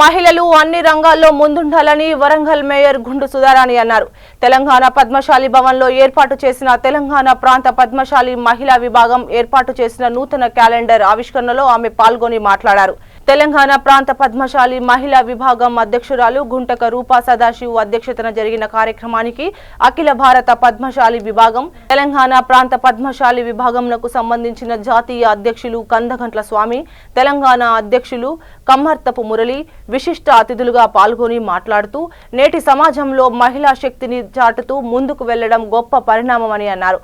మహిళలు అన్ని రంగాల్లో ముందుండాలని వరంగల్ మేయర్ గుండు సుధారాణి అన్నారు. తెలంగాణ పద్మశాలి భవన్లో ఏర్పాటు చేసిన తెలంగాణ ప్రాంత పద్మశాలి మహిళా విభాగం ఏర్పాటు చేసిన నూతన క్యాలెండర్ ఆవిష్కరణలో ఆమె పాల్గొని మాట్లాడారు. తెలంగాణ ప్రాంత పద్మశాలి మహిళా విభాగం అధ్యక్షురాలు గుంటక రూపా సదాశివ్ అధ్యక్షతన జరిగిన కార్యక్రమానికి అఖిల భారత పద్మశాలి విభాగం, తెలంగాణ ప్రాంత పద్మశాలి విభాగంకు సంబంధించిన జాతీయ అధ్యక్షులు కందగంట్ల స్వామి, తెలంగాణ అధ్యక్షులు కమ్మర్తపు మురళి విశిష్ట అతిథులుగా పాల్గొని మాట్లాడుతూ నేటి సమాజంలో మహిళా శక్తిని చాటుతూ ముందుకు వెళ్లడం గొప్ప పరిణామమని అన్నారు.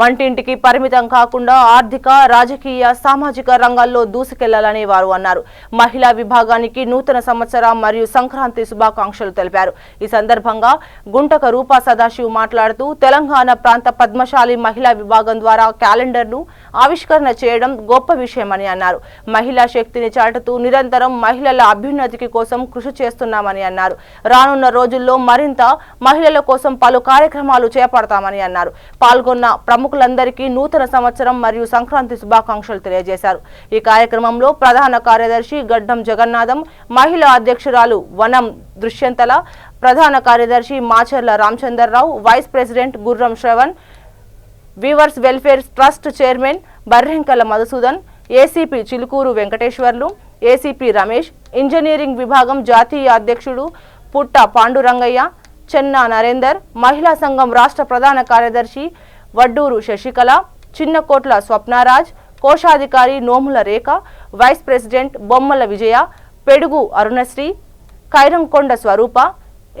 వంటింటికి పరిమితం కాకుండా ఆర్థిక, రాజకీయ, సామాజిక రంగాల్లో దూసుకెళ్లాలని వారు అన్నారు. మహిళా విభాగానికి నూతన సంవత్సర మరియు సంక్రాంతి శుభాకాంక్షలు తెలిపారు. ఈ సందర్భంగా గుంటక రూపా సదాశివ్ మాట్లాడుతూ తెలంగాణ ప్రాంత పద్మశాలి మహిళా విభాగం ద్వారా క్యాలెండర్ను ఆవిష్కరణ చేయడం గొప్ప విషయమని అన్నారు. మహిళా శక్తిని చాటుతూ నిరంతరం మహిళల అభ్యున్నతికి కోసం కృషి చేస్తున్నామని అన్నారు. రానున్న రోజుల్లో మరింత మహిళల కోసం పలు కార్యక్రమాలు చేపడతామని అన్నారు. పాల్గొన్న ప్రముఖులందరికీ నూతన సంవత్సరం మరియు సంక్రాంతి శుభాకాంక్షలు తెలియజేశారు. ఈ కార్యక్రమంలో ప్రధాన కార్యదర్శి గడ్డం జగన్నాథం, మహిళా అధ్యక్షురాలు వనం దృశ్యంతల, ప్రధాన కార్యదర్శి Macherla Ramachandra Rao, vice president Gurram Sravan, weavers welfare trust chairman Barrenkala Madhusudan, ACP Chilukuru Venkateswarlu, ACP Ramesh, engineering విభాగం జాతీయ అధ్యక్షుడు పుట్ట పాండురంగయ్య, చెన్నా నరేందర్, మహిళా సంఘం రాష్ట్ర ప్రధాన కార్యదర్శి వడ్డూరు శశికళ, చిన్నకోట్ల స్వప్నారాజ్, కోశాధికారి నోముల రేఖ, వైస్ ప్రెసిడెంట్ బొమ్మల విజయ, పెడుగు అరుణశ్రీ, కైరంకొండ స్వరూప,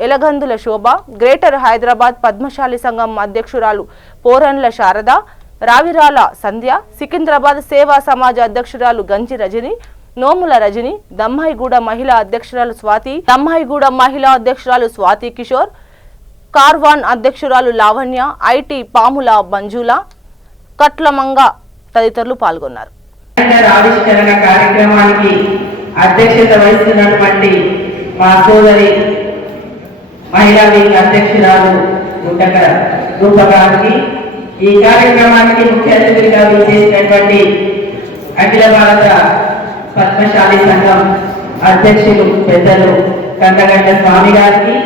ఎలగందుల శోభ, గ్రేటర్ హైదరాబాద్ పద్మశాలి సంఘం అధ్యక్షురాలు పోరన్ల శారద, రావిరాల సంధ్య, సికింద్రాబాద్ సేవా సమాజ అధ్యక్షురాలు గంజి రజని, నోముల రజని, దమ్మాయిగూడ మహిళా అధ్యక్షురాలు స్వాతి కిషోర్, కార్వాన్ అధ్యక్షురాలు లావణ్య, ఐటీ పాముల మంజుల, కట్లమంగ తదితరులు పాల్గొన్నారు. ఆవిష్కరణ కార్యక్రమానికి అధ్యక్షత వహిస్తున్నటువంటి మా సోదరి మహిళా వింగ్ అధ్యక్షురాలు గుంటక రూపా గారికి, ఈ కార్యక్రమానికి ముఖ్య అతిథులుగా విచ్చేసినటువంటి అఖిల భారత పద్మశాలి సంఘం అధ్యక్షులు పెద్దలు కందగంట్ల స్వామి గారికి,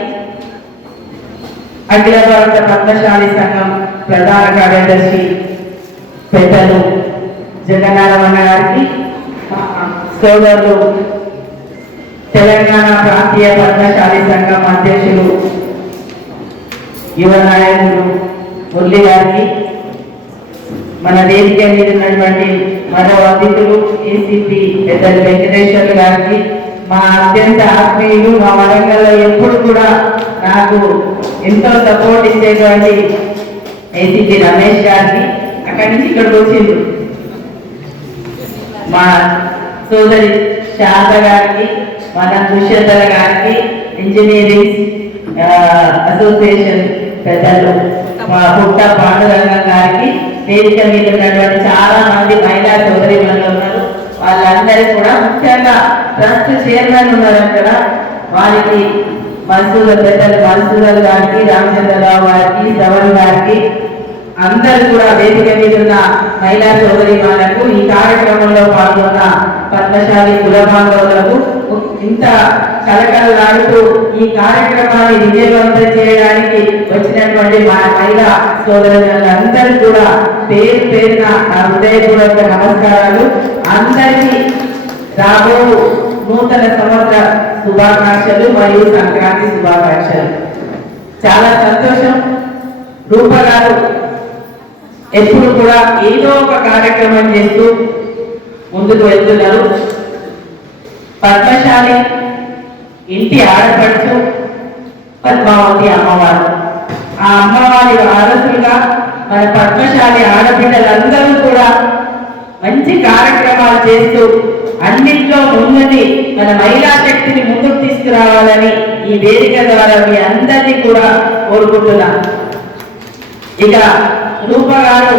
అఖిల భారత పద్మశాలి సంఘం ప్రధాన కార్యదర్శి పెద్దలు జగన్నాథమన్న గారికి, సోదరులు తెలంగాణ ప్రాంతీయ పద్మశాలి సంఘం అధ్యక్షులు యువ నాయకులు మురళి గారికి, మన వేదిక మీద ఉన్నటువంటి మరో అతిథులు ఏసీపీ పెద్దలు వెంకటేశ్వర్లు గారికి, మా అత్యంత ఆత్మీయులు, మా వరంగల్లో ఎప్పుడు కూడా నాకు ఎంతో సపోర్ట్ ఇచ్చేటువంటి ఏసీపీ రమేష్ గారికి, అక్కడి నుంచి ఇక్కడికి వచ్చింది మా సోదరి శారద గారికి, మన దుష్యంతల గారికి, ఇంజనీరింగ్ అసోసియేషన్ పెద్దలు మా పుట్ట పాండురంగం గారికి, వేదిక మీద ఉన్నటువంటి చాలా మంది మహిళా సోదరి మనలో ఉన్నారు. వాళ్ళందరికీ కూడా ముఖ్యంగా ట్రస్ట్ చైర్మన్ ఉన్నారు అక్కడ, వారికి పెద్దలు మన్సూదర్ గారికి, రామచంద్రరావు గారికి, శ్రవణ్ గారికి, అందరూ కూడా వేదిక మీద ఉన్న మహిళా సోదరి వాళ్ళకు, ఈ కార్యక్రమంలో పాల్గొన్న పద్మశాలి కుల బాంధవులకు, ఇంత కలకలలాడుతూ ఈ కార్యక్రమాన్ని విజయవంతం చేయడానికి వచ్చినటువంటి మా మహిళా సోదరులందరూ కూడా పేరు పేరున నా హృదయపూర్వక నమస్కారాలు. అందరికీ రాబో నూతన సంవత్సర శుభాకాంక్షలు మరియు సంక్రాంతి శుభాకాంక్షలు. చాలా సంతోషం. రూపా గారు ఎప్పుడు కూడా ఏదో ఒక కార్యక్రమం చేస్తూ ముందుకు వెళ్తున్నారు. పద్మశాలి ఇంటి ఆడపడుచు పద్మావతి అమ్మవారు. ఆ అమ్మవారి వారసులుగా మన పద్మశాలి ఆడబిడ్డలందరూ కూడా మంచి కార్యక్రమాలు చేస్తూ అన్నింటిలో ముందుని మన మహిళా శక్తిని ముందుకు తీసుకురావాలని ఈ వేదిక ద్వారా మీ అందరినీ కూడా కోరుకుంటున్నాను. ఇక రూపా గారు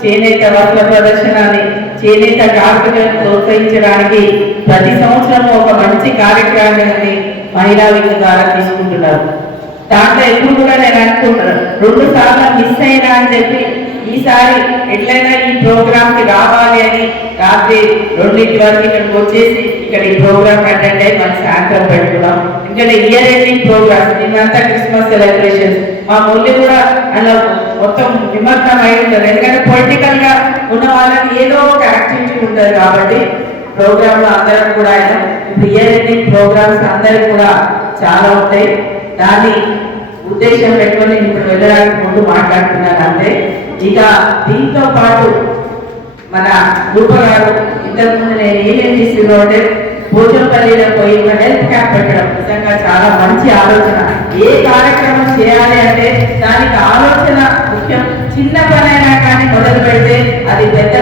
చేనేత వస్త్ర ప్రదర్శనని, చేనేత కార్మికులను ప్రోత్సహించడానికి ప్రతి సంవత్సరం ఒక మంచి కార్యక్రమాన్ని మహిళా వింగ్ ద్వారా తీసుకుంటున్నారు. దాంట్లో ఎప్పుడు కూడా నేను అనుకుంటున్నాను, 2 సార్లు మిస్ అయినా అని చెప్పి ఈసారి ఎట్లయినా ఈ ప్రోగ్రామ్ కి రావాలి అని రాత్రి 2 వరకు ఇక్కడికి వచ్చేసి ఇక్కడ ఈ ప్రోగ్రామ్ అటెండ్ అయ్యి మన సాయంత్రం పెట్టుకున్నాం. ఇక్కడ ఇయర్ ఎండింగ్ ప్రోగ్రామ్స్ నిన్నంతా క్రిస్మస్ సెలబ్రేషన్స్ మా మురళి కూడా అలా మొత్తం నిమగ్నం అయి ఉంటారు. ఎందుకంటే పొలిటికల్ గా ఉన్న వాళ్ళకి ఏదో ఒక యాక్టివిటీ ఉంటుంది కాబట్టి ప్రోగ్రామ్ లో అందరం కూడా ఆయన ఇప్పుడు ఇయర్ ఎండింగ్ ప్రోగ్రామ్స్ అందరికి కూడా చాలా ఉంటాయి. దాన్ని ఉద్దేశం పెట్టుకొని ఇప్పుడు వెళ్ళడానికి ముందు మాట్లాడుతున్నాను అంతే. ఇక దీంతో పాటు మన రూప గారు ఇంతకుముందు నేను ఏమేమి తీసుకున్నా అంటే పోచంపల్లిలో పోయి ఒక హెల్త్ క్యాంప్ పెట్టడం నిజంగా చాలా మంచి ఆలోచన. ఏ కార్యక్రమం చేయాలి అంటే దానికి ఆలోచన ముఖ్యం. చిన్న పనైనా కానీ మొదలు పెడితే అది పెద్ద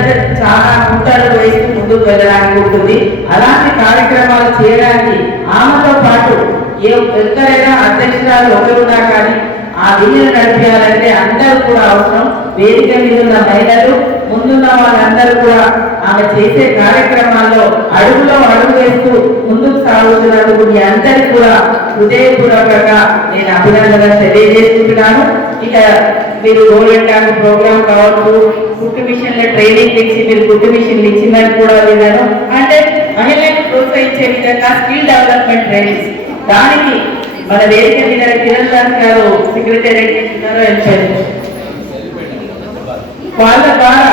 చాలా గుంటలు వేసి ముందుకు వెళ్ళడానికి ఉంటుంది. అలాంటి కార్యక్రమాలు చేయడానికి ఆమెతో పాటు ఎవరైనా అధ్యక్షురాలు ఒకరున్నా కానీ ఆ విధులు నడిపించాలంటే అందరూ కూడా అవసరం. వేదిక మీద ఉన్న మహిళలు ముందున్న వాళ్ళందరూ కూడా ఆమె చేసే కార్యక్రమాల్లో అడుగులో అడుగు వేస్తూ ముందుకు సాగుతున్నందుకు మీ అందరికీ కూడా హృదయపూర్వకంగా నేను అభినందనలు తెలియజేసుకుంటున్నాను. ఇక మీరు గోల్డెన్ ట్యాంక్ ప్రోగ్రామ్ కావచ్చు, కుట్టు మిషన్ల ట్రైనింగ్ ఇచ్చి మీరు కుట్టు మిషన్లు ఇచ్చిందని కూడా విన్నాను. అంటే మహిళలకు ప్రోత్సహించే విధంగా స్కిల్ డెవలప్మెంట్ ట్రైనింగ్స్ దానికి మన వేదిక మీద కిరణ్ దాస్ గారు సెక్రటేరియట్ చేస్తున్నారు. వాళ్ళ ద్వారా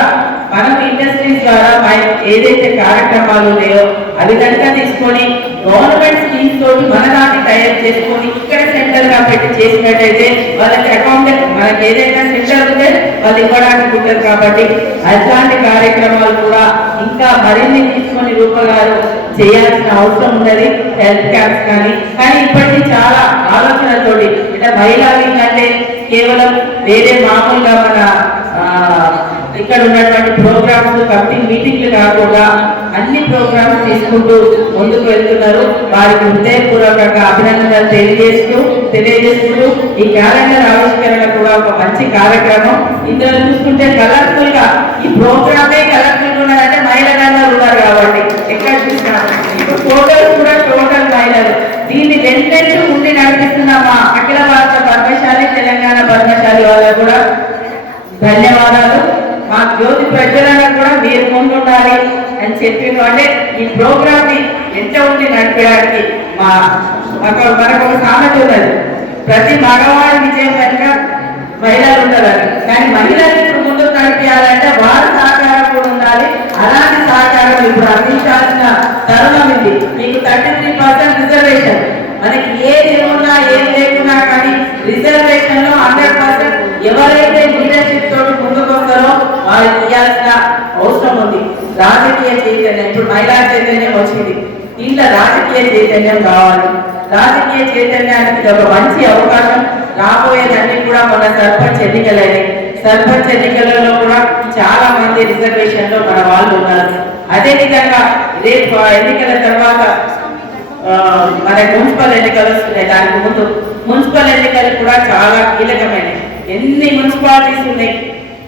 మనకు ఇండస్ట్రీస్ ద్వారా ఏదైతే కార్యక్రమాలు ఉన్నాయో అవి కనుక తీసుకొని గవర్నమెంట్ స్కీమ్స్ తోటి మన దాన్ని తయారు చేసుకొని ఇక్కడ సెంటర్ గా పెట్టి చేసినట్టయితే వాళ్ళకి అకౌంటెంట్ మనకి ఏదైనా సెంటర్ ఉంటే వాళ్ళు ఇవ్వడానికి ఉంటుంది. కాబట్టి అట్లాంటి కార్యక్రమాలు కూడా ఇంకా మరిన్ని తీసుకొని రూపగారు చేయాల్సిన అవసరం ఉన్నది. హెల్త్ క్యాంప్స్ కానీ ఇప్పటికీ చాలా ఆలోచనతోటి అంటే మహిళా వింగ్ అంటే కేవలం వేరే మామూలుగా మన ఇక్కడ ఉన్నటువంటి ప్రోగ్రామ్స్ కమిటీ మీటింగ్లు కాకుండా అన్ని ప్రోగ్రామ్స్ తీసుకుంటూ ముందుకు వెళ్తున్నారు. వారికి హృదయపూర్వకంగా అభినందనలు తెలియజేస్తూ ఈ క్యాలెండర్ ఆవిష్కరణ కూడా ఒక మంచి కార్యక్రమం. ఇందులో చూసుకుంటే కలర్ఫుల్ గా ఈ ప్రోగ్రామే కలర్ఫుల్ ఉన్నదంటే మహిళలందరూ ఉన్నారు కాబట్టి ఎక్కడ చూసినా ఇప్పుడు ఫోటోలు కూడా టోటల్ మహిళలు. దీన్ని వెంటనే ఉండి నడిపిస్తున్న మా అఖిల భారత పద్మశాలి తెలంగాణ పద్మశాలి వాళ్ళకు కూడా ధన్యవాదాలు. మా జ్యోతి ప్రజలను కూడా మీరు ముందుండాలి అని చెప్పిండు. అంటే ఈ ప్రోగ్రామ్ ని ఎంత ఉండి నడిపేయడానికి మనకు ఒక సామెత ఉన్నది, ప్రతి మగవాడి విజయం కనుక మహిళలు ఉంటారని. కానీ మహిళలు ఇప్పుడు ముందుకు నడిపించాలంటే వారి సహకారం కూడా ఉండాలి. అలాంటి సహకారం ఇప్పుడు అందించాల్సిన తరుణం ఇది. మీకు 33% రిజర్వేషన్ మనకి ఏది ఉన్నా ఏం లేకున్నా కానీ రిజర్వేషన్ లో 100% ఎవరైతే లీడర్షిప్ తోటి ముందుకు వస్తారో వాళ్ళకి ఇవ్వాల్సిన అవసరం ఉంది. రాజకీయ చైతన్యం ఇప్పుడు మహిళా చైతన్యం వచ్చింది, దీంట్లో రాజకీయ చైతన్యం కావాలి. రాజకీయ చైతన్యానికి ఇది ఒక మంచి అవకాశం. రాబోయేదన్నీ కూడా మన సర్పంచ్ ఎన్నికలైనవి. సర్పంచ్ ఎన్నికలలో కూడా చాలా మంది రిజర్వేషన్ లో మన వాళ్ళు ఉన్నారు. అదేవిధంగా రేపు ఎన్నికల తర్వాత మన మున్సిపల్ ఎన్నికలు వస్తున్నాయి. దానికి ముందు మున్సిపల్ ఎన్నికలు కూడా చాలా కీలకమైనవి. ఎన్ని మున్సిపాలిటీస్ ఉన్నాయి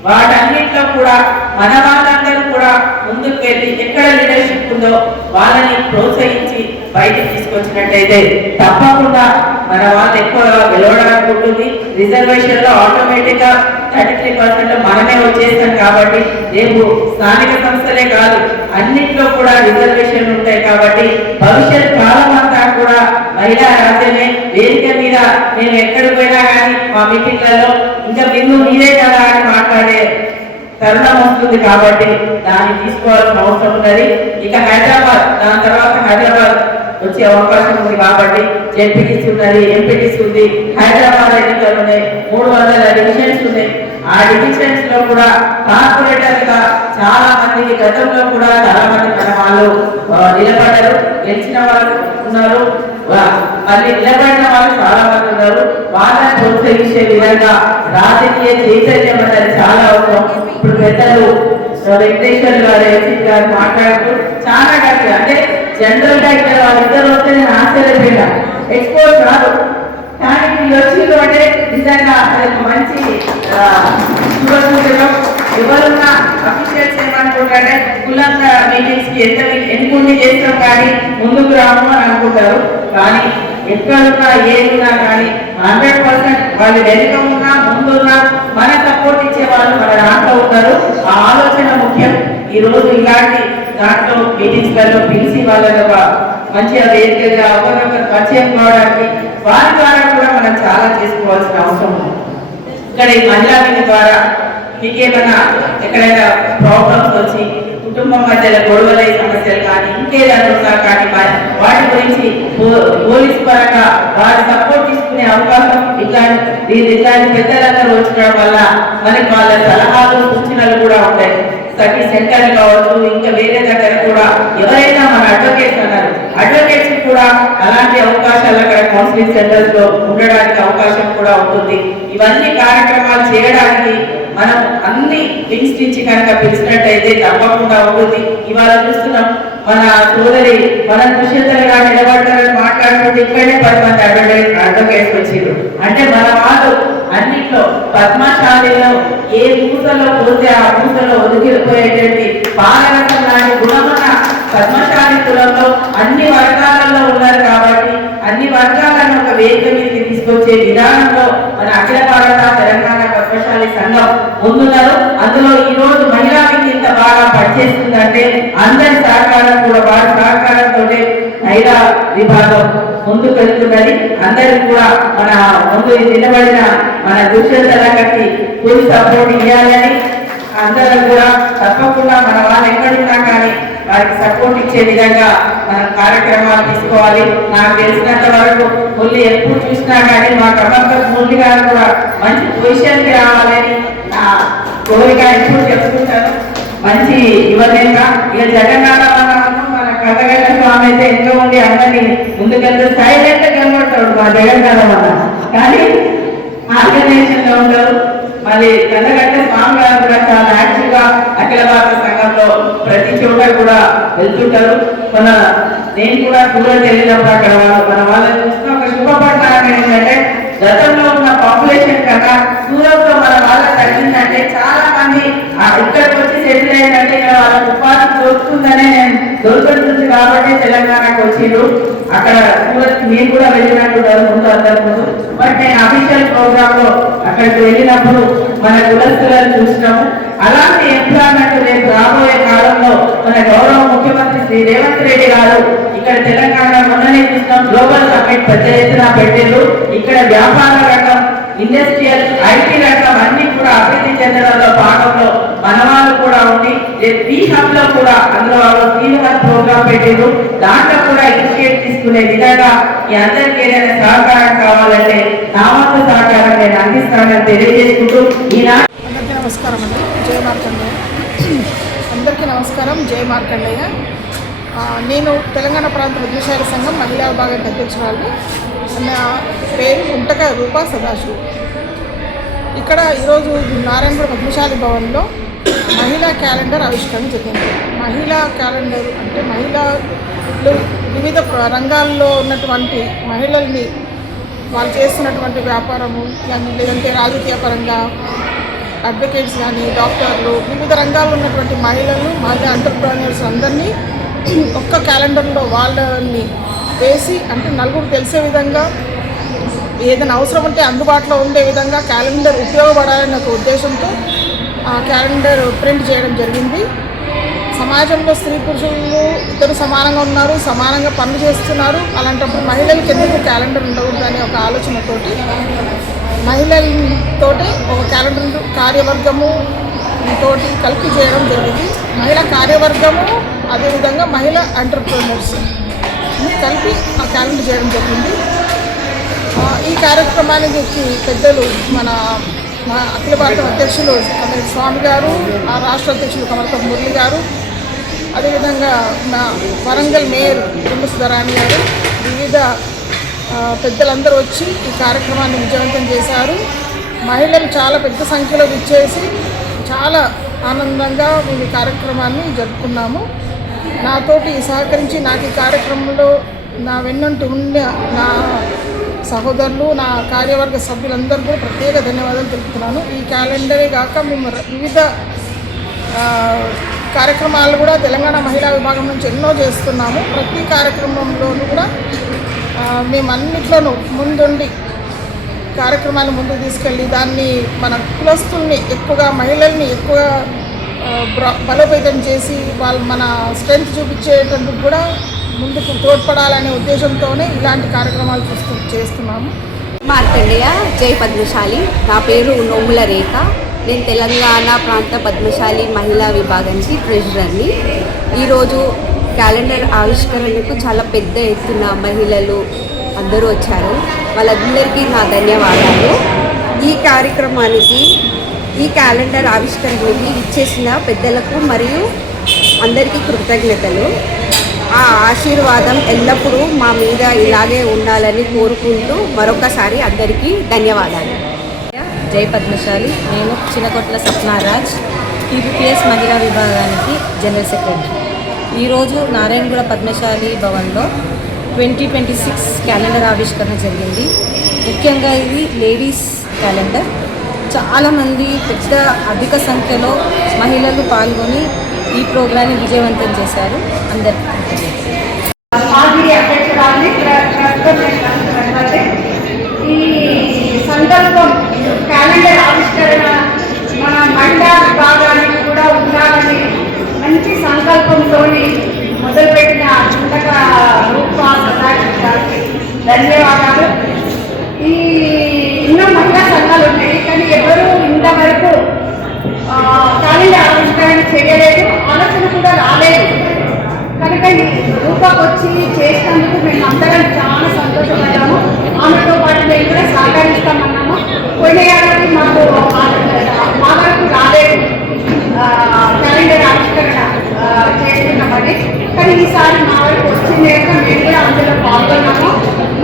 వాటన్నింటిలో కూడా మన వాళ్ళందరూ కూడా ముందుకు వెళ్ళి ఎక్కడ లీడర్షిప్ ఉందో వాళ్ళని ప్రోత్సహించి బయటకు తీసుకొచ్చినట్టయితే తప్పకుండా మన వాళ్ళు ఎక్కువగా గెలవడానికి ఉంటుంది. రిజర్వేషన్ లో ఆటోమేటిక్ గా 33% మనమే వచ్చేస్తాం. కాబట్టి రేపు స్థానిక సంస్థలే కాదు అన్నింటిలో కూడా రిజర్వేషన్లు ఉంటాయి. కాబట్టి భవిష్యత్ కాలం అంతా కూడా మహిళా రాజ్యమే. వేదిక మీద మేము ఎక్కడికి పోయినా కానీ మా మీటింగ్లలో ఇంకా బిందు మీరే కదా అని మాట్లాడే తరుణం వస్తుంది. కాబట్టి దాన్ని తీసుకోవాల్సిన అవసరం ఉన్నది. ఇక హైదరాబాద్ దాని తర్వాత హైదరాబాద్ వచ్చే అవకాశం ఉంది. కాబట్టి జెడ్పీటీసీ ఉన్నది, ఎంపీటీసీ ఉంది, హైదరాబాద్ ఎన్నికలు ఉన్నాయి, 300 డివిజన్స్ ఉన్నాయి. ఆ డివిజన్స్ లో కూడా కార్పొరేటర్ గా చాలా మందికి గతంలో కూడా చాలా మంది మన వాళ్ళు నిలబడ్డారు. గెలిచిన వాళ్ళు ఉన్నారు, మళ్ళీ నిలబడిన వాళ్ళు చాలా మంది ఉన్నారు. వాళ్ళని ప్రోత్సహించే విధంగా రాజకీయ చైతన్యం అనేది చాలా అవసరం. ఇప్పుడు పెద్దలు వెంకటేశ్వర్ గారు మాట్లాడుతూ చాలా గట్టిగా అంటే జనరల్ గా ఇక్కడ వాళ్ళిద్దరు వస్తే నేను ఆశ్చర్యపోయినా, ఎక్స్పోజ్ కాదు కానీ వీళ్ళు వచ్చిందో అంటే నిజంగా అది మంచి శుభసూచకం. ఎవరున్నా అఫీషియల్స్ ఏమనుకుంటారంటే కులంగా మీటింగ్స్ కి ఎన్నుకుండి చేస్తాం కానీ ముందుకు రాము అని అనుకుంటారు. కానీ ఎక్కడున్నా ఏమున్నా కానీ 100% వాళ్ళు వెనుక ఉన్నా ముందున్నా మన సపోర్ట్ ఇచ్చే వాళ్ళు మన దాంట్లో ఉన్నారు. ఆ ఆలోచన ముఖ్యం. ఈ రోజు ఇలాంటి దాంట్లో మీటింగ్స్లలో పిలిచి వాళ్ళని మంచిగా వేదికగా ఒకరికొకరు పరిచయం కావడానికి వారి ద్వారా కూడా మనం చాలా చేసుకోవాల్సిన అవసరం ఉంది. ఇక్కడ ఈ మహిళా వింగ్ ద్వారా మీకేమైనా ఎక్కడైనా ప్రాబ్లమ్స్ వచ్చి కుటుంబం మధ్యలో గొడవలై సమస్యలు కానీ ఇంకేదన్నా కానీ వాటి గురించి పోలీస్ పరంగా వారి సపోర్ట్ తీసుకునే అవకాశం ఇట్లాంటి పెద్దలందరూ వచ్చిన వల్ల మనకి వాళ్ళ సలహాలు సూచనలు కూడా ఉంటాయి. సఖీ సెంటర్ కావచ్చు, ఇంకా వేరే దగ్గర కూడా ఎవరైనా మన అడ్వకేట్స్ అన్నారు, అడ్వకేట్స్ కూడా అలాంటి అవకాశాలు అక్కడ కౌన్సిలింగ్ సెంటర్స్ లో ఉండడానికి అవకాశం కూడా ఉంటుంది. ఇవన్నీ కార్యక్రమాలు చేయడానికి మనం అన్ని వింగ్స్ నుంచి కనుక పిలిచినట్టయితే తప్పకుండా ఉంటుంది. ఇవాళ చూస్తున్నాం మన సోదరి మన దుష్యంతలుగా నిలబడతారని మాట్లాడుకుంటే ఇక్కడే 10 మంది అడ్వకేట్స్ వచ్చారు. అంటే మన వాళ్ళు అన్నిట్లో పద్మశాలిలో ఏ పూసలో పోతే ఆ పూసలో ఒదిగిపోయేటువంటి పాలరసం లాంటి గుణమున్న పద్మశాలి కులంలో అన్ని వర్గాలలో ఉన్నారు కాబట్టి అన్ని వర్గాలను ఒక వేదిక మీదకి తీసుకొచ్చే విధానంలో మన అఖిల భారత తెలంగాణ పద్మశాలి సంఘం ముందున్నారు. అందులో ఈ రోజు మహిళా వింగ్ ఇంత బాగా పనిచేస్తుందంటే అందరి సహకారం కూడా వారి సహకారంతో మహిళా విభాగం ముందుకు వెళ్తున్నది. అందరికి కూడా మన ముందు నిలబడిన మన దుష్యంతలకి ఫుల్ సపోర్ట్ ఇవ్వాలని అందరూ కూడా తప్పకుండా మన వాళ్ళు ఎక్కడున్నా కానీ వారికి సపోర్ట్ ఇచ్చే విధంగా మన కార్యక్రమాలు తీసుకోవాలి. నాకు తెలిసినంత వరకు మురళి ఎప్పుడు చూసినా కానీ మా ప్రపంచ మురళి గారు కూడా మంచి పొజిషన్కి రావాలని నా కోరిక ఎప్పుడు చెప్పుకుంటాను. మంచి యువనేత ఇక జగన్నాథ మన కథగడ్డ స్వామి అయితే ఎంతో ఉండి అందరినీ ముందుకెళ్తే సైలెంట్ గా కనబడతాడు మా జగన్నాథ కానీ ఆర్గనైజేషన్ లో ఉంటారు. మళ్ళీ కథగడ్డ స్వామి గారు కూడా చాలా యాక్టివ్ గా అఖిల భారత సంఘంలో ప్రతి చోట కూడా వెళ్తుంటారు. నేను కూడా సూరత్ వెళ్ళినప్పుడు అక్కడ మన వాళ్ళని చూసిన ఒక శుభపడతాను ఏంటంటే గతంలో ఉన్న పాపులేషన్ కన్నా సూరత్ లో మన వాళ్ళ తగ్గిందంటే చాలా మంది ఇక్కడికి వచ్చి సెటిల్ అయ్యిందంటే ఇక్కడ వాళ్ళకి ఉపాధి దొరుకుతుందనే దొరుకుతుంది కాబట్టి తెలంగాణకు వచ్చిండ్రు. అక్కడ సూరత్ మీరు కూడా వెళ్ళినట్టు ముందు అందరి ముందు బట్ నేను అఫీషియల్ ప్రోగ్రామ్ లో అక్కడికి వెళ్ళినప్పుడు మన కులస్తులను చూసినాము. అలాంటి ఎంప్లాయ్మెంట్ రేపు రాబోయే కాలంలో మన గౌరవ ముఖ్యమంత్రి శ్రీ రేవంత్ రెడ్డి గారు ఇక్కడ తెలంగాణ మొన్ననే చూసినాం గ్లోబల్ సమ్మిట్ పెద్ద ఎత్తున పెట్టారు. ఇక్కడ వ్యాపార రంగం, ఇండస్ట్రియల్, ఐటీ రంగం అన్ని కూడా అభివృద్ధి చెందడంలో భాగంలో మన వాళ్ళు కూడా ఉండి రేపు హబ్ లో కూడా అందులో హబ్ ప్రోగ్రామ్ పెట్టారు. దాంట్లో కూడా ఇనిషియేట్ తీసుకునే విధంగా ఈ అందరికీ ఏదైనా సహకారం కావాలంటే నా వంతు సహకారం నేను అందిస్తానని తెలియజేసుకుంటూ ఈనాడు నమస్కారం అండి. జయ మార్కండయ్య. అందరికీ నమస్కారం. జయ మార్కండయ్య. నేను తెలంగాణ ప్రాంత పద్మశాలి సంఘం మహిళా విభాగం అధ్యక్షురాలు. నా పేరు గుంటక రూపా సదాశివ్. ఇక్కడ ఈరోజు నారాయణగూడ పద్మశాలి భవన్లో మహిళా క్యాలెండర్ ఆవిష్కరణ జరిగింది. మహిళా క్యాలెండర్ అంటే మహిళలు వివిధ రంగాల్లో ఉన్నటువంటి మహిళల్ని వాళ్ళు చేస్తున్నటువంటి వ్యాపారము కానీ లేదంటే రాజకీయ పరంగా అడ్వకేట్స్ కానీ డాక్టర్లు వివిధ రంగాల్లో ఉన్నటువంటి మహిళలు మహిళా ఎంటర్ప్రెన్యూర్స్ అందరినీ ఒక్క క్యాలెండర్లో వాళ్ళని వేసి అంటే నలుగురు తెలిసే విధంగా ఏదైనా అవసరం ఉంటే అందుబాటులో ఉండే విధంగా క్యాలెండర్ ఉపయోగపడాలనే ఒక ఉద్దేశంతో ఆ క్యాలెండర్ ప్రింట్ చేయడం జరిగింది. సమాజంలో స్త్రీ పురుషులు ఇద్దరు సమానంగా ఉన్నారు, సమానంగా పనులు చేస్తున్నారు. అలాంటప్పుడు మహిళలకు ఎందుకు క్యాలెండర్ ఉండకూడదు అనే ఒక ఆలోచనతోటి మహిళలతోటి ఒక క్యాలెండర్ కార్యవర్గము తోటి కలిపి చేయడం జరిగింది. మహిళా కార్యవర్గము అదేవిధంగా మహిళా ఎంటర్ప్రెన్యూర్స్ కలిపి ఆ క్యాలెండర్ చేయడం జరిగింది. ఈ కార్యక్రమానికి పెద్దలు మన అఖిల భారత అధ్యక్షులు కమల్ స్వామి గారు, ఆ రాష్ట్ర అధ్యక్షులు కమలపతి మురళి గారు, అదేవిధంగా మా వరంగల్ మేయర్ గుండు సుధారాణి గారు, వివిధ పెద్దలందరూ వచ్చి ఈ కార్యక్రమాన్ని విజయవంతం చేశారు. మహిళలు చాలా పెద్ద సంఖ్యలో విచ్చేసి చాలా ఆనందంగా మేము ఈ కార్యక్రమాన్ని జరుపుకున్నాము. నాతోటి సహకరించి నాకు ఈ కార్యక్రమంలో నా వెన్నంటి ఉన్న నా సహోదరులు, నా కార్యవర్గ సభ్యులందరూ కూడా ప్రత్యేక ధన్యవాదాలు తెలుపుతున్నాను. ఈ క్యాలెండరే కాక మేము వివిధ కార్యక్రమాలు కూడా తెలంగాణ మహిళా విభాగం నుంచి ఎన్నో చేస్తున్నాము. ప్రతి కార్యక్రమంలోనూ కూడా మేము అన్నిట్లోనూ ముందుండి కార్యక్రమాలు ముందుకు తీసుకెళ్ళి దాన్ని మన కులస్తుల్ని ఎక్కువగా మహిళల్ని ఎక్కువగా బలోపేతం చేసి వాళ్ళు మన స్ట్రెంగ్త్ చూపించేటందుకు కూడా ముందుకు తోడ్పడాలనే ఉద్దేశంతోనే ఇలాంటి కార్యక్రమాలు చేస్తున్నాము. మార్కండేయ జై పద్మశాలి. నా పేరు నోముల రేఖ. నేను తెలంగాణ ప్రాంత పద్మశాలి మహిళా విభాగానికి ట్రెజరర్ని. ఈరోజు క్యాలెండర్ ఆవిష్కరణకు చాలా పెద్ద ఎత్తున మహిళలు అందరూ వచ్చారు. వాళ్ళందరికీ నా ధన్యవాదాలు. ఈ కార్యక్రమానికి ఈ క్యాలెండర్ ఆవిష్కరణకి ఇచ్చేసిన పెద్దలకు మరియు అందరికీ కృతజ్ఞతలు. ఆ ఆశీర్వాదం ఎల్లప్పుడూ మా మీద ఇలాగే ఉండాలని కోరుకుంటూ మరొకసారి అందరికీ ధన్యవాదాలు. జై పద్మశాలి. నేను చినకొట్ల సప్నారాజ్, టీపీఎస్ మహిళా విభాగానికి జనరల్ సెక్రటరీ. ఈరోజు నారాయణగూడ పద్మశాలి భవన్లో 2026 క్యాలెండర్ ఆవిష్కరణ జరిగింది. ముఖ్యంగా ఇది లేడీస్ క్యాలెండర్. చాలామంది అధిక సంఖ్యలో మహిళలు పాల్గొని ఈ ప్రోగ్రాన్ని విజయవంతం చేశారు. అందరికీ ఈ సందర్భం క్యాలెండర్ ఆవిష్కరణ మన మహిళా విభాగానికి కూడా ఉండాలని మంచి సంకల్పంతో మొదలుపెట్టిన చుండక గారికి ధన్యవాదాలు. ఈ ఎన్నో మహిళా సంఘాలు ఉన్నాయి, కానీ ఎవరు ఇంతవరకు క్యాలెండర్ ఆవిష్కరణ చేయలేదు, ఆలోచన కూడా రాలేదు. కనుక ఈ రూపాకు వచ్చి చేసినందుకు మేము అందరం చాలా సంతోషపడ్డాము. ఆమెతో పాటు మేము కూడా సహకరిస్తామన్నాము. కొన్ని ఏడాది మాకు మా వరకు రాలేదు క్యాలెండర్ ఆవిష్కరణ చేస్తున్నామని, కానీ ఈసారి మా వరకు వచ్చింది కనుక మేము కూడా అందులో పాల్గొన్నాము.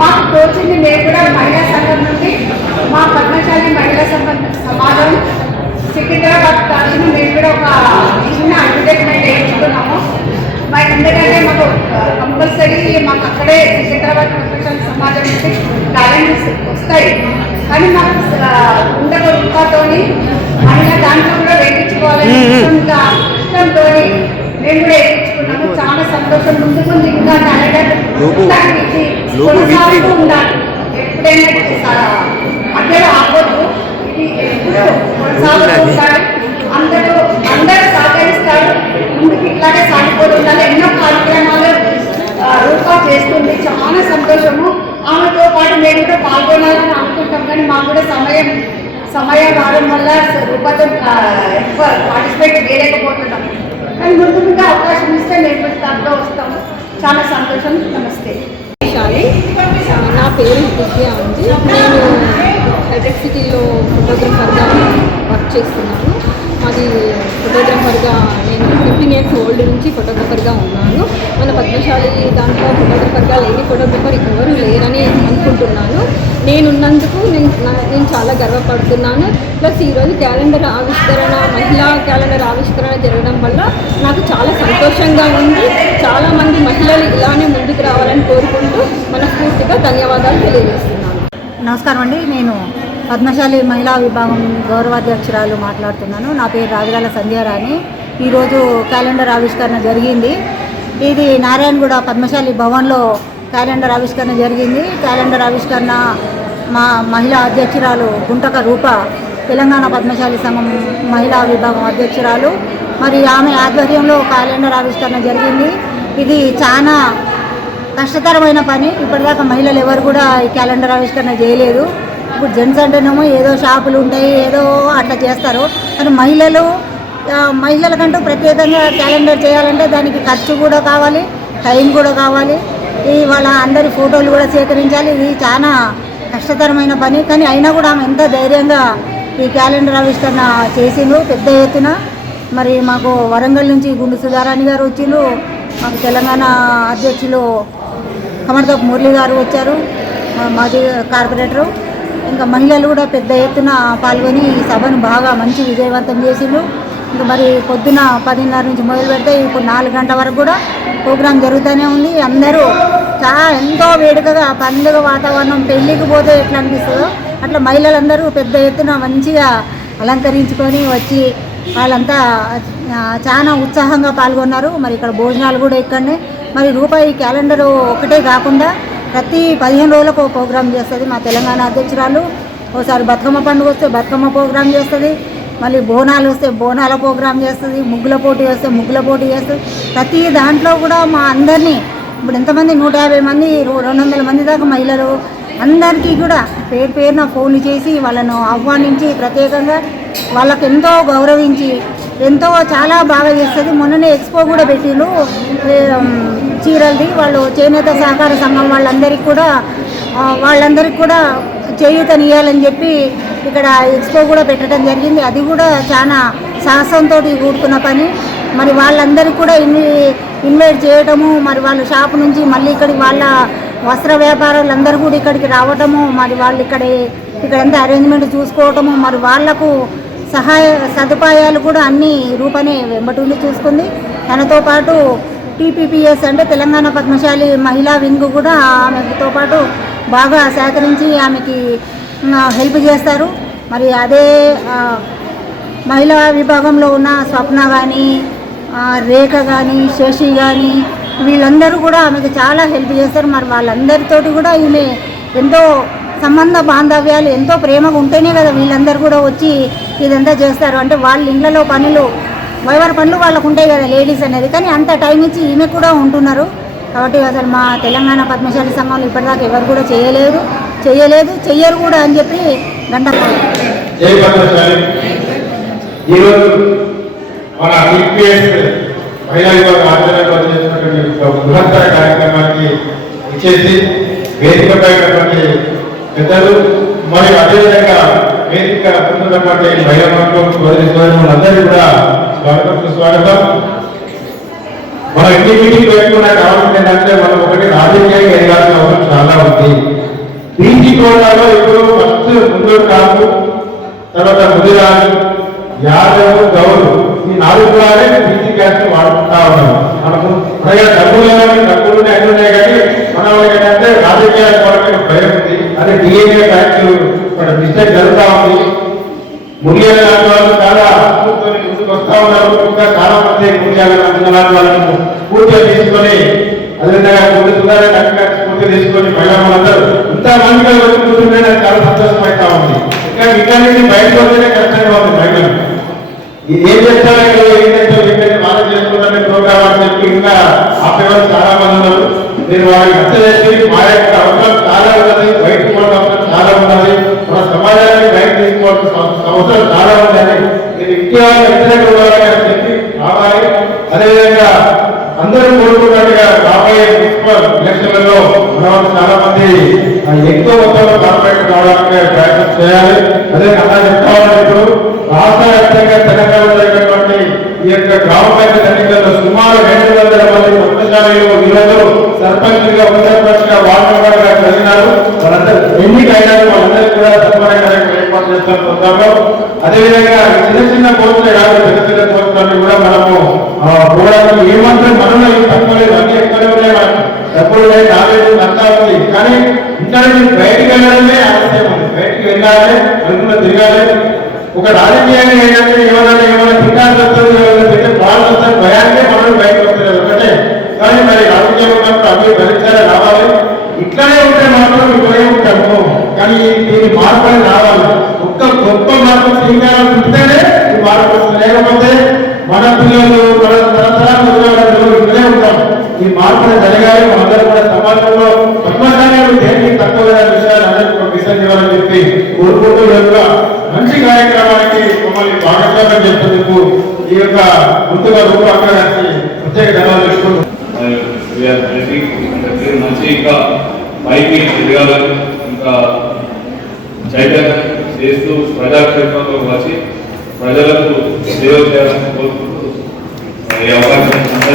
మాకు తోచింది మేము కూడా మహిళా సంఘం నుండి మా పద్మశాలి మహిళా సమాజం సికింద్రాబాద్ కాలేజీ మేము కూడా ఒక చిన్న అడ్వర్టైజ్మెంట్ వేయించుకున్నాము. ఎందుకంటే మాకు కంపల్సరీ మాకు అక్కడే సికింద్రాబాద్ పద్మశాలి సమాజం నుంచి క్యాలెండర్స్ వస్తాయి, కానీ మాకు ఉండక రూపాతో మహిళా దాంట్లో కూడా వేయించుకోవాలని ఇష్టంతో మేము కూడా వేయించుకున్నాము. చాలా సంతోషం. ముందు ముందు ఇంకా క్యాలెండర్ కొనసాగుతూ ఉండాలి. ఎప్పుడైనా మధ్యలో ఆగొద్దు, ఇది ఎప్పుడు కొనసాగుతూ ఉండాలి. అందరూ సహకరిస్తారు, ముందుకు ఇట్లాగే సాగిపోతూ ఉండాలి. ఎన్నో కార్యక్రమాలు రూపా చేస్తుంది, చాలా సంతోషము. ఆమెతో పాటు మేము కూడా పాల్గొనాలని అనుకుంటాం, కానీ మాకు కూడా సమయ భారం వల్ల రూపాతో ఎక్కువ పార్టిసిపేట్ చేయలేకపోతున్నాం. కానీ ముందుగా అవకాశం ఇస్తే మేము దాంట్లో వస్తాము. చాలా సంతోషం. నమస్తే. నా పేరు దివ్య ఉంది. నేను హైటెక్ సిటీలో ఫోటోగ్రఫర్గా వర్క్ చేస్తున్నాను. మాది ఫోటోగ్రఫర్గా నేను 15 years ఓల్డ్ నుంచి ఫోటోగ్రఫర్గా ఉన్నాను. మన పద్మశాలి దాంట్లో ఫోటోగ్రఫర్గా లేని ఫోటోగ్రఫర్ ఎవరు లేరని అనుకుంటున్నాను. నేనున్నందుకు నేను చాలా గర్వపడుతున్నాను. ప్లస్ ఈరోజు క్యాలెండర్ ఆవిష్కరణ, మహిళా క్యాలెండర్ ఆవిష్కరణ జరగడం వల్ల నాకు చాలా సంతోషంగా ఉంది. చాలామంది మహిళలు ఇలానే ముందుకు రావాలని కోరుకుంటూ మనస్ఫూర్తిగా ధన్యవాదాలు తెలియజేస్తున్నాను. నమస్కారం అండి. నేను పద్మశాలి మహిళా విభాగం గౌరవాధ్యక్షురాలు మాట్లాడుతున్నాను. నా పేరు రాజగాల సంధ్యారాణి. ఈరోజు క్యాలెండర్ ఆవిష్కరణ జరిగింది. ఇది నారాయణగూడ పద్మశాలి భవన్లో క్యాలెండర్ ఆవిష్కరణ జరిగింది. క్యాలెండర్ ఆవిష్కరణ మా మహిళా అధ్యక్షురాలు గుంటక రూప, తెలంగాణ పద్మశాలి సంఘం మహిళా విభాగం అధ్యక్షురాలు, మరి ఆమె ఆధ్వర్యంలో క్యాలెండర్ ఆవిష్కరణ జరిగింది. ఇది చాలా కష్టతరమైన పని. ఇప్పటిదాకా మహిళలు ఎవరు కూడా ఈ క్యాలెండర్ ఆవిష్కరణ చేయలేదు. ఇప్పుడు జెంట్స్ అంటేనేమో ఏదో షాపులు ఉంటాయి, ఏదో అట్లా చేస్తారు, కానీ మహిళలకంటూ ప్రత్యేకంగా క్యాలెండర్ చేయాలంటే దానికి ఖర్చు కూడా కావాలి, టైం కూడా కావాలి. వాళ్ళ అందరి ఫోటోలు కూడా సేకరించాలి. ఇది చాలా కష్టతరమైన పని, కానీ అయినా కూడా ఆమె ఎంత ధైర్యంగా ఈ క్యాలెండర్ ఆవిష్కరణ చేసిండ్రు పెద్ద ఎత్తున. మరి మాకు వరంగల్ నుంచి గుండు సుధారాణి గారు వచ్చిండ్రు, మాకు తెలంగాణ అధ్యక్షులు కమర్దప్ మురళి గారు వచ్చారు, మాజీ కార్పొరేటరు, ఇంకా మహిళలు కూడా పెద్ద ఎత్తున పాల్గొని ఈ సభను బాగా మంచి విజయవంతం చేసిండ్రు. ఇంకా మరి పొద్దున 10:30 నుంచి మొదలు పెడితే ఇప్పుడు 4 గంటల వరకు కూడా ప్రోగ్రాం జరుగుతూనే ఉంది. అందరూ ఎంతో వేడుకగా పండుగ వాతావరణం, పెళ్ళికి పోతే ఎట్లా అనిపిస్తుందో అట్లా మహిళలందరూ పెద్ద ఎత్తున మంచిగా అలంకరించుకొని వచ్చి వాళ్ళంతా చాలా ఉత్సాహంగా పాల్గొన్నారు. మరి ఇక్కడ భోజనాలు కూడా ఇక్కడనే. మరి రూపాయి క్యాలెండరు ఒకటే కాకుండా ప్రతి 15 రోజులకు ఒక ప్రోగ్రాం చేస్తుంది మా తెలంగాణ అధ్యక్షురాలు. ఒకసారి బతుకమ్మ పండుగ వస్తే బతుకమ్మ ప్రోగ్రాం చేస్తుంది, మళ్ళీ బోనాలు వస్తే బోనాల ప్రోగ్రాం చేస్తుంది, ముగ్గుల పోటీ వస్తే ముగ్గుల పోటీ చేస్తుంది. ప్రతి దాంట్లో కూడా మా అందరినీ ఇప్పుడు ఎంతమంది 150 మంది 200 మంది దాకా మహిళలు అందరికీ కూడా పేరున ఫోన్లు చేసి వాళ్ళను ఆహ్వానించి ప్రత్యేకంగా వాళ్ళకు ఎంతో గౌరవించి ఎంతో చాలా బాగా చేస్తుంది. మొన్ననే ఎక్స్పో కూడా పెట్టిండు చీరలది. వాళ్ళు చేనేత సహకార సంఘం వాళ్ళందరికీ కూడా చేయూతనియాలని చెప్పి ఇక్కడ ఎక్స్పో కూడా పెట్టడం జరిగింది. అది కూడా చాలా సాహసంతో కూడుకున్న పని. మరి వాళ్ళందరికీ కూడా ఇన్వైట్ చేయటము, మరి వాళ్ళ షాపు నుంచి మళ్ళీ ఇక్కడికి వాళ్ళ వస్త్ర వ్యాపారులందరూ కూడా ఇక్కడికి రావటము, మరి వాళ్ళు ఇక్కడంతా అరేంజ్మెంట్ చూసుకోవటము, మరి వాళ్లకు సహాయ సదుపాయాలు కూడా అన్ని రూపనే వెంబటుండి చూసుకుంది. తనతో పాటు టీపీపీఎస్ అంటే తెలంగాణ పద్మశాలి మహిళా వింగ్ కూడా ఆమెతో పాటు బాగా సహకరించి ఆమెకి హెల్ప్ చేస్తారు. మరి అదే మహిళా విభాగంలో ఉన్న స్వప్న కానీ, రేఖ కానీ, శశి కానీ వీళ్ళందరూ కూడా ఆమెకు చాలా హెల్ప్ చేస్తారు. మరి వాళ్ళందరితోటి కూడా ఈమె ఎంతో సంబంధ బాంధవ్యాలు ఎంతో ప్రేమగా ఉంటేనే కదా వీళ్ళందరూ కూడా వచ్చి ఇదంతా చేస్తారు. అంటే వాళ్ళ ఇళ్లలో పనులు వైవారి పనులు వాళ్ళకు ఉంటాయి కదా లేడీస్ అనేది, కానీ అంత టైం ఇచ్చి ఈమె కూడా ఉంటున్నారు. కాబట్టి అసలు మా తెలంగాణ పద్మశాలి సంఘంలో ఇప్పటిదాకా ఎవరు కూడా చెయ్యరు కూడా అని చెప్పి గంట ఈరోజు మన టీపీఎస్ మహిళా విభాగం ఆధ్వర్యంలో చేసినటువంటి బృహత్తర కార్యక్రమానికి ఇచ్చేసి వేదికపై పెద్దలు మరియు అదేవిధంగా వేదిక ముందున్నటువంటి మహిళా సోదరులందరికీ కూడా స్వాగతం. మన ఇంటి మీటింగ్ పెట్టుకున్న కావాల్సింది ఏంటంటే మనం ఒకటి రాజకీయంగా ఎదగాల్సిన అవసరం చాలా ఉంది. బీసీ కోటాలో ఇప్పుడు ఫస్ట్ ముందు కాపు, తర్వాత ముదిరాజు, యాదవ్, గౌరు ఈ 4 ద్వారే బీసీ క్యాస్ట్ వాడుకుంటా ఉన్నాం. మనకు డబ్బులు ఉన్నాయి కానీ మన వాళ్ళకి ఏంటంటే రాజకీయాల కొరకు భయం ఉంది. అదే డిఎన్ఏ ఫ్యాక్ట్ ఇక్కడ మిస్టేక్ జరుగుతూ ఉంది. ముఖ్యాల లాంటి వాళ్ళు చాలా ముందుకు వస్తూ ఉన్నారు. ఇంకా చాలా మంది ముఖ్యాల లాంటి వాళ్ళను పూర్తిగా తీసుకొని అదేవిధంగా పూర్తి తీసుకొని మహిళలందరూ ఇంతమందిగా వచ్చి కూర్చుంటే నాకు చాలా సంతోషం అవుతా ఉంది. ఇంకా నుంచి బయటకు వస్తేనే కష్టంగా ఉంది మహిళలు. ఏం చేస్తారో వాళ్ళకి చేసుకుంటే ప్రోగ్రామ్ అని చెప్పి ఇంకా ఆపేవాళ్ళు చాలా మంది ఉన్నారు. నేను వాళ్ళకి నచ్చజేసి మా యొక్క అవసరం చాలా ఉన్నది, బయటకు పోవడం అవసరం చాలా ఉన్నది, మన సమాజాన్ని బయట తీసుకోవాల్సిన అవసరం చాలా ఉందని నేను ఇంటి వాళ్ళకి వ్యతిరేకంగా చెప్పి రావాలి. అదేవిధంగా అందరూ కోరుకున్నట్టుగా రాబోయే మున్సిపల్ ఎలక్షన్లలో మనం చాలా మంది ఎక్కువ మొత్తంలో కార్పొరేట్ రావడానికి ప్రయత్నం చేయాలి. అదే అలా చెప్తా ఉన్నాను. ఇప్పుడు రాష్ట్ర వ్యాప్తంగా తెలంగాణలో జరిగినటువంటి ఈ యొక్క గ్రామ పంచాయతీ ఎన్నికల్లో సుమారు 200 మంది పద్మశాలీలు ఈరోజు సర్పంచ్గా, ఉప సర్పంచ్గా, వార్డు మెంబర్గా జరిగినారు. వాళ్ళందరూ ఎన్నికైనారు. వాళ్ళందరూ కూడా సన్మానంగా ఏర్పాటు చేస్తారు ప్రోగ్రాంలో. అదేవిధంగా చిన్న పోస్టులే కాదు, పెద్ద పోస్టులన్నీ కూడా మనము పోవడానికి ఏమాత్రం మనలో తక్కువ లేదు, అన్ని ఎక్కువనే ఉన్నాయి. మనకు డబ్బులు లేదు, నాలెడ్జ్ అంతా ఉంది. కానీ ఇంకా బయటికి వెళ్ళడమే ఆలస్యం ఉంది. బయటికి వెళ్ళాలి, అనుకున్న తిరగాలి. ఒక రాజకీయంగా ఏంటంటే ఏమైనా తింటారు వస్తుంది, తింటే బాగా వస్తారు, భయానికే మనం బయటకు వస్తారు ఒకటే. కానీ మరి రాజకీయం ఉన్నప్పుడు అవి భరించాలి, రావాలి. ఇట్లానే ఉంటే మాత్రం ఇక్కడే ఉంటాము. కానీ దీని మార్పు అనేది రావాలి. ఒక్క గొప్ప మార్పు శ్రీకారం చుట్టేనే ఈ మార్పు వస్తుంది. లేకపోతే మన పిల్లలు మన తరతరాలు ఇక్కడే ఉంటాం. ఈ మార్పుని జరగాలి. మనందరూ కూడా సమాజంలో పద్మశాలీలు దేనికి తక్కువ విషయాలు అందరికీ విసర్జించాలని చెప్పి కోరుకుంటూ యొక్క మంచి కార్యక్రమానికి మమ్మల్ని భాగస్వామ్యం చేసేందుకు ఈ యొక్క ముందుగా రూపాంతరానికి ప్రత్యేక ధన్యవాదాలు తెలుసుకుంటున్నాం. మంచి ఇంకా పైకి ఎదగాలని, ఇంకా చైతన్యం చేస్తూ ప్రజాక్షేత్రంలోకి వచ్చి ప్రజలకు సేవ చేయాలని కోరుకుంటూ ఈ అవకాశం